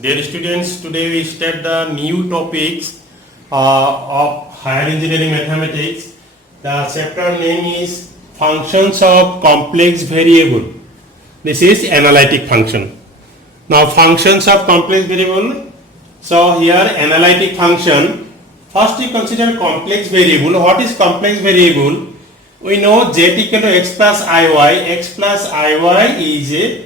Dear students, today we start the new topics of higher engineering mathematics. The chapter name is functions of complex variable. This is analytic function. Now functions of complex variable. So here analytic function. First we consider complex variable. What is complex variable? We know z equal to x plus iy. X plus iy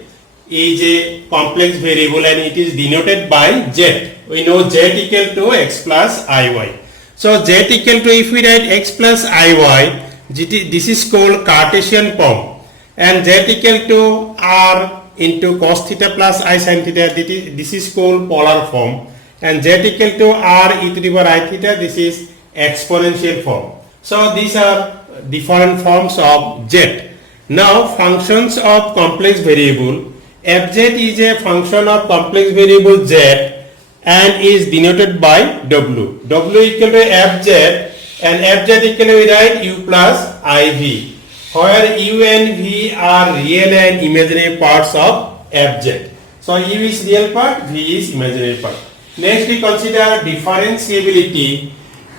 is a complex variable and it is denoted by z. We know z equal to x plus iy. So z equal to, if we write x plus iy, this is called Cartesian form, and z equal to r into cos theta plus I sin theta, this is called polar form, and z equal to r e to the power I theta, this is exponential form. So these are different forms of z. Now functions of complex variable. Fz is a function of complex variable z and is denoted by w. W equal to fz, and fz equal to, we write u plus iv, where u and v are real and imaginary parts of fz. So u is real part, v is imaginary part. Next we consider differentiability.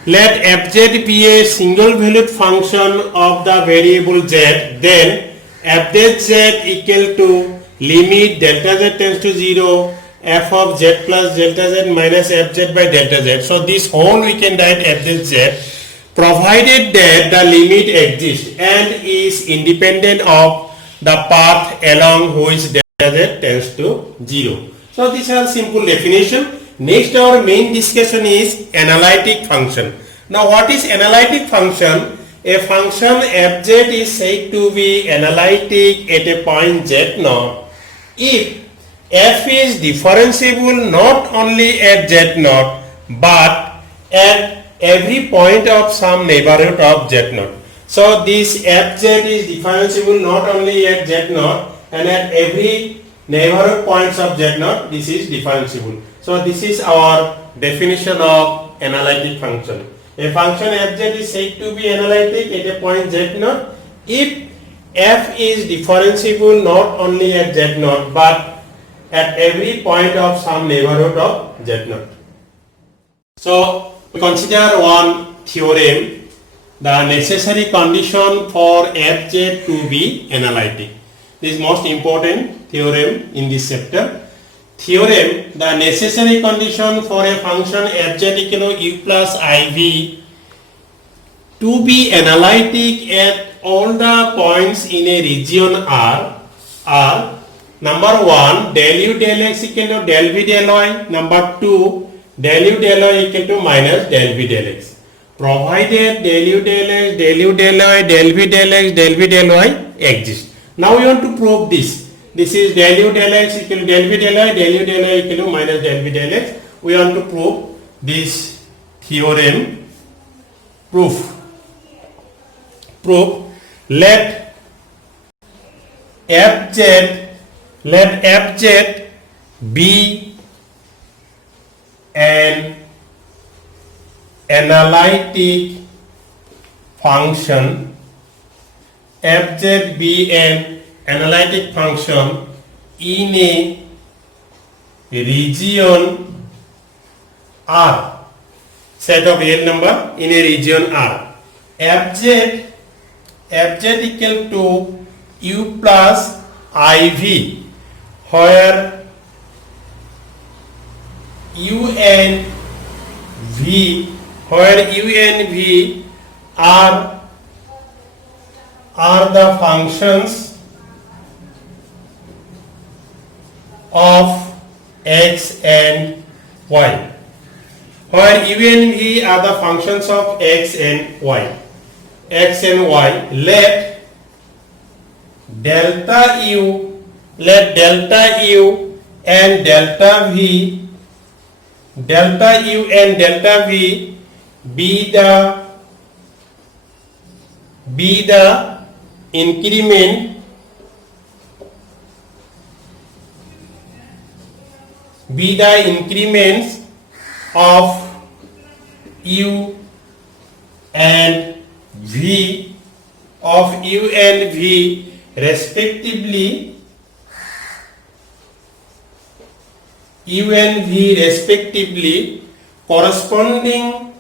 Let fz be a single valued function of the variable z, then fz equal to limit delta z tends to 0 f of z plus delta z minus fz by delta z. So this whole we can write fz provided that the limit exists and is independent of the path along which delta z tends to 0. So these are simple definition. Next our main discussion is analytic function. Now what is analytic function? A function fz is said to be analytic at a point z naught if f is differentiable not only at z naught but at every point of some neighborhood of z naught. So this fz is differentiable not only at z naught and at every neighborhood points of z naught, this is differentiable. So this is our definition of analytic function. A function fz is said to be analytic at a point z naught if f is differentiable not only at z naught but at every point of some neighborhood of z naught. So we consider one theorem, the necessary condition for fz to be analytic. This is most important theorem in this chapter. Theorem, the necessary condition for a function fz equal to u plus iv to be analytic at all the points in a region R are: number 1, del u del x equal to del v del y. Number 2, del u del y equal to minus del v del x. Provided del u del x, del u del y, del v del x, del v del y exist. Now we want to prove this. This is del u del x equal to del v del y, del u del y equal to minus del v del x. We want to prove this theorem. Proof. Let fz be an analytic function. Fz be an analytic function in a region R, set of real number in a region R. fz equal to u plus iv, where u and v are the functions of x and y, where u and v are the functions of x and y. X and y, let delta u and delta v be the increments of u and v respectively u and v respectively corresponding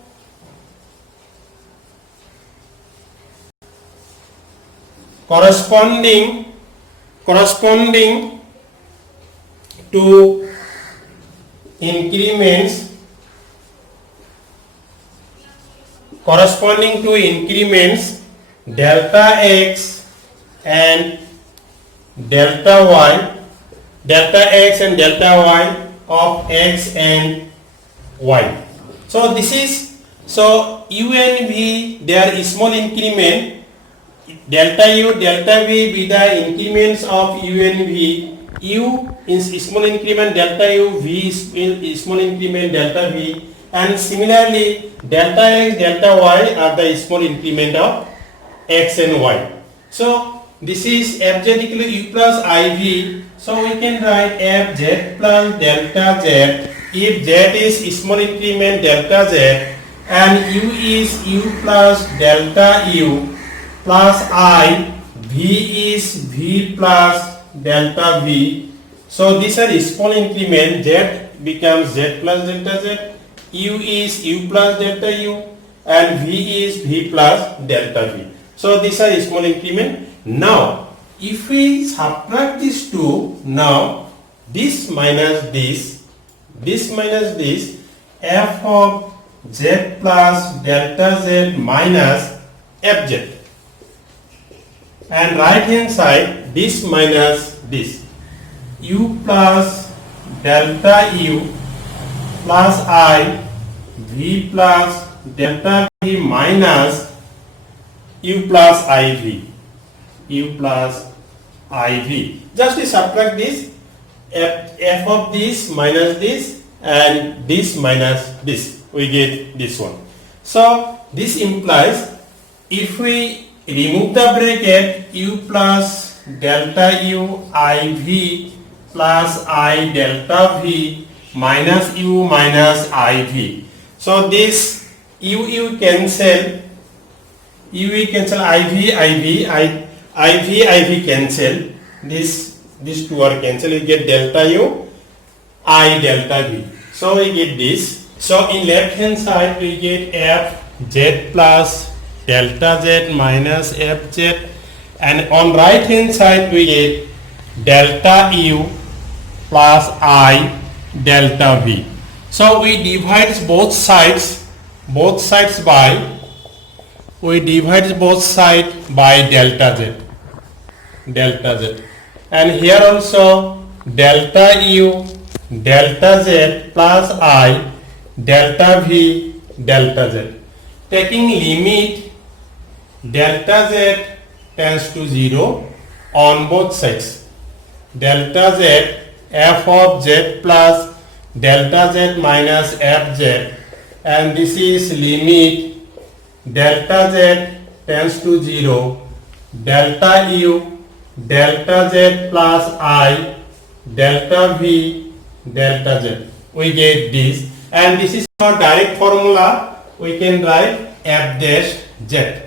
to increments delta x and delta y of x and y. So this is, so u and v, their small increment delta u delta v be the increments of u and v. U is small increment delta u, v is small increment delta v, and similarly delta x delta y are the small increment of x and y. So this is fz equal to u plus iv. So we can write fz plus delta z. If z is small increment delta z and u is u plus delta u plus I, v is v plus delta v. So these are small increment, z becomes z plus delta z, u is u plus delta u, and v is v plus delta v. So these are small increment. Now if we subtract these two, now this minus this minus this, f of z plus delta z minus fz, and right hand side this minus this, u plus delta u plus I, v plus delta v minus u plus iv, just to subtract this, f of this minus this and this minus this, we get this one. So this implies if we remove the bracket, u plus delta u iv plus I delta v minus u minus iv. So this u cancel, iv cancel, these two are cancel, you get delta u I delta v. So we get this. So in left hand side we get f z plus delta z minus fz, and on right hand side we get delta u plus I delta v. So we divide both sides by delta z, and here also delta u delta z plus I delta v delta z. Taking limit delta z tends to 0 on both sides, delta z f of z plus delta z minus fz, and this is limit delta z tends to 0, delta u delta z plus I delta v delta z. We get this, and this is our direct formula. We can write f dash z.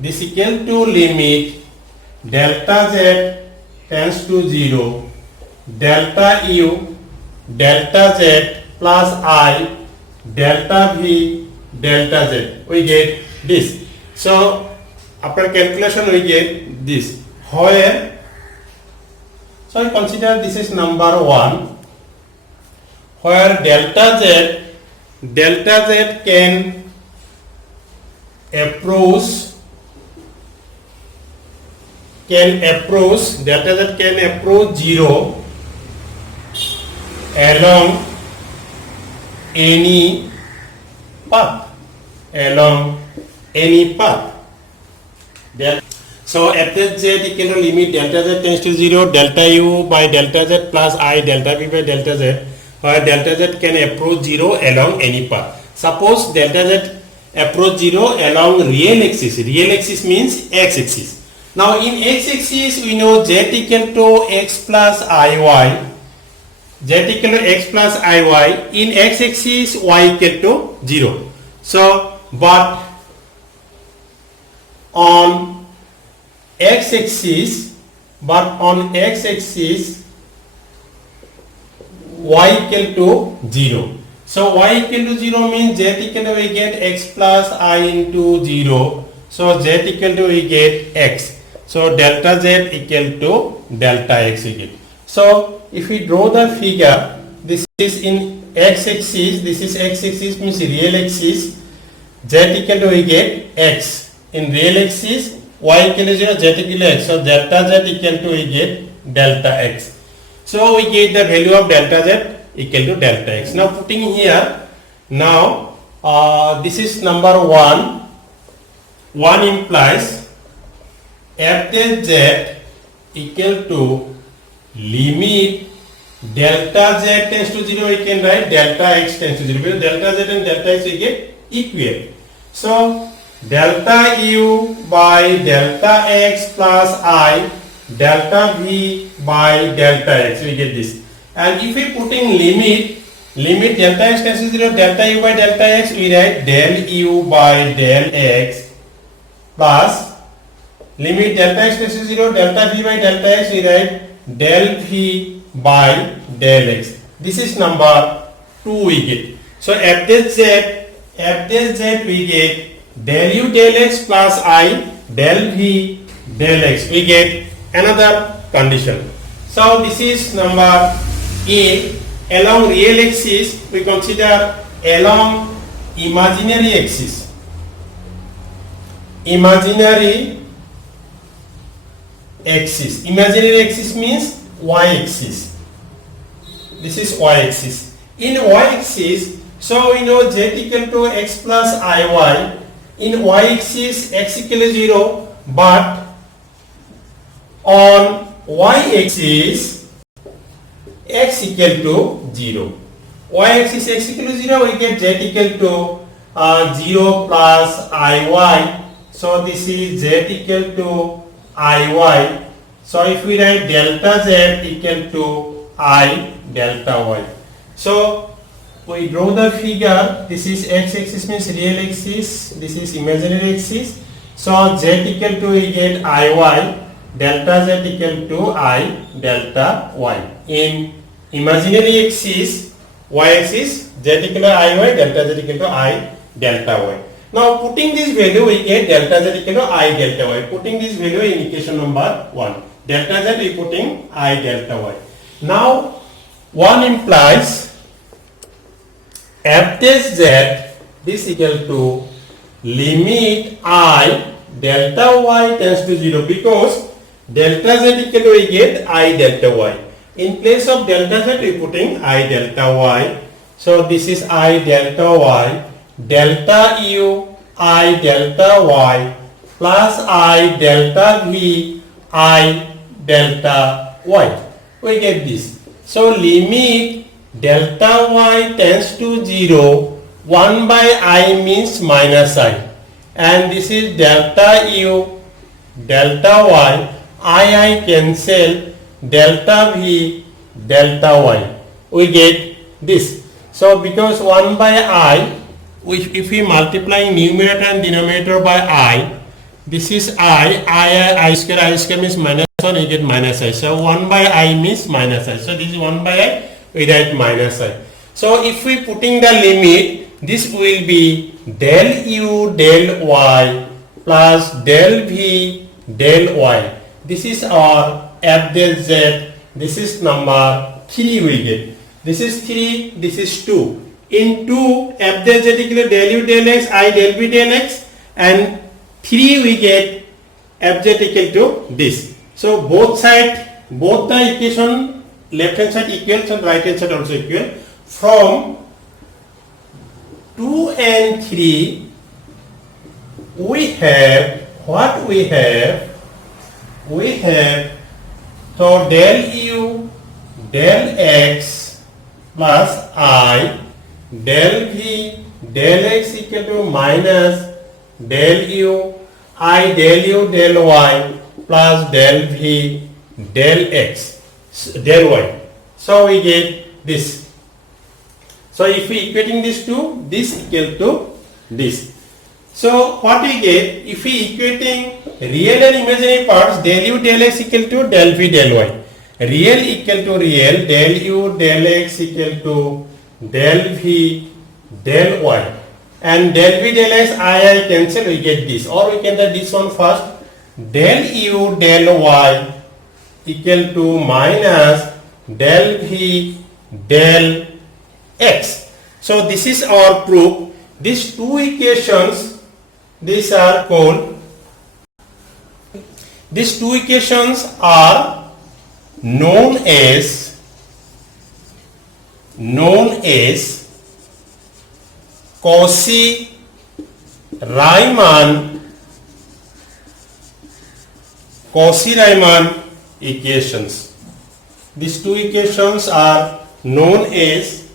This equal to limit delta z tends to 0, delta u delta z plus I delta v delta z. We get this. So after calculation we get this. Where, so I consider this is number 1, where delta z can approach delta z can approach 0 along any path, so fz equal to limit delta z tends to 0, delta u by delta z plus I delta v by delta z, where delta z can approach 0 along any path. Suppose delta z approach 0 along real axis. Real axis means x axis. Now in x axis we know z equal to x plus iy, in x axis y equal to 0. So but on x axis y equal to 0. So y equal to 0 means z equal to we get x plus I into 0. So z equal to we get x. So delta z equal to delta x we get. So if we draw the figure, this is in x axis, this is x axis means real axis, z equal to we get x. In real axis, y equal to 0, z equal to x. So delta z equal to we get delta x. So we get the value of delta z equal to delta x. Now putting here, now this is number 1. 1 implies f dash z equal to limit delta z tends to 0, we can write delta x tends to 0 because delta z and delta x we get equal. So delta u by delta x plus I delta v by delta x, we get this. And if we put in limit delta x tends to 0, delta u by delta x, we write del u by del x plus limit delta x tends to 0, delta v by delta x, we write del v by del x. This is number 2 we get. So f dash z we get del u del x plus I del v del x. We get another condition. So this is number A. Along real axis we consider along imaginary axis. Imaginary axis means y axis. This is y axis. In y axis, so we know z equal to x plus iy. In y axis x equal to 0, but on y axis x equal to 0. Y axis x equal to 0, we get z equal to 0 plus iy. So this is z equal to iy. So if we write delta z equal to I delta y. So we draw the figure. This is x axis means real axis. This is imaginary axis. So z equal to we get iy. Delta z equal to I delta y. In imaginary axis, y axis, z equal to iy, delta z equal to I delta y. Now putting this value, we get delta z equal to I delta y. Putting this value in equation number 1. Delta z we putting I delta y. Now 1 implies f dash z this equal to limit I delta y tends to 0 because delta z equal to we get I delta y. In place of delta z we putting I delta y. So this is I delta y. Delta u I delta y plus I delta v I delta y. We get this. So limit delta y tends to 0, 1 by I means minus I, and this is delta u delta y, I cancel, delta v delta y. We get this. So because 1 by I, if we multiply numerator and denominator by I, this is I square means minus 1, we get minus I. So 1 by I means minus I. So this is 1 by I, we write minus I. So if we putting the limit, this will be del u del y plus del v del y. This is our f del z. This is number 3 we get. This is 3, this is 2. In 2, f del z equal to del u del x, I del v del x, and 3 we get f z equal to this. So both the equation, left hand side equals and right hand side also equal. From 2 and 3 we have what we have? We have so del u del x plus I del v del x equal to minus del u I del u del y plus del v del x del y. So we get this. So if we equating this to this equal to this. So what we get, if we equating real and imaginary parts, del u del x equal to del v del y, real equal to real, del u del x equal to del v del y, and del v del x I cancel, we get this, or we can get this one first, del u del y equal to minus del v del x. So this is our proof. These two equations, these are called, these two equations are known as Cauchy-Riemann equations. These two equations are known as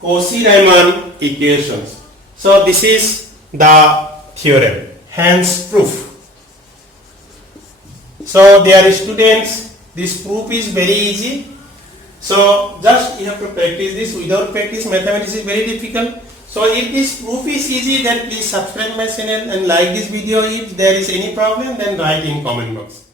Cauchy-Riemann equations. So this is the theorem, hence proof. So dear students, this proof is very easy. So just you have to practice this. Without practice, mathematics is very difficult. So if this proof is easy, then please subscribe my channel and like this video. If there is any problem, then write in comment box.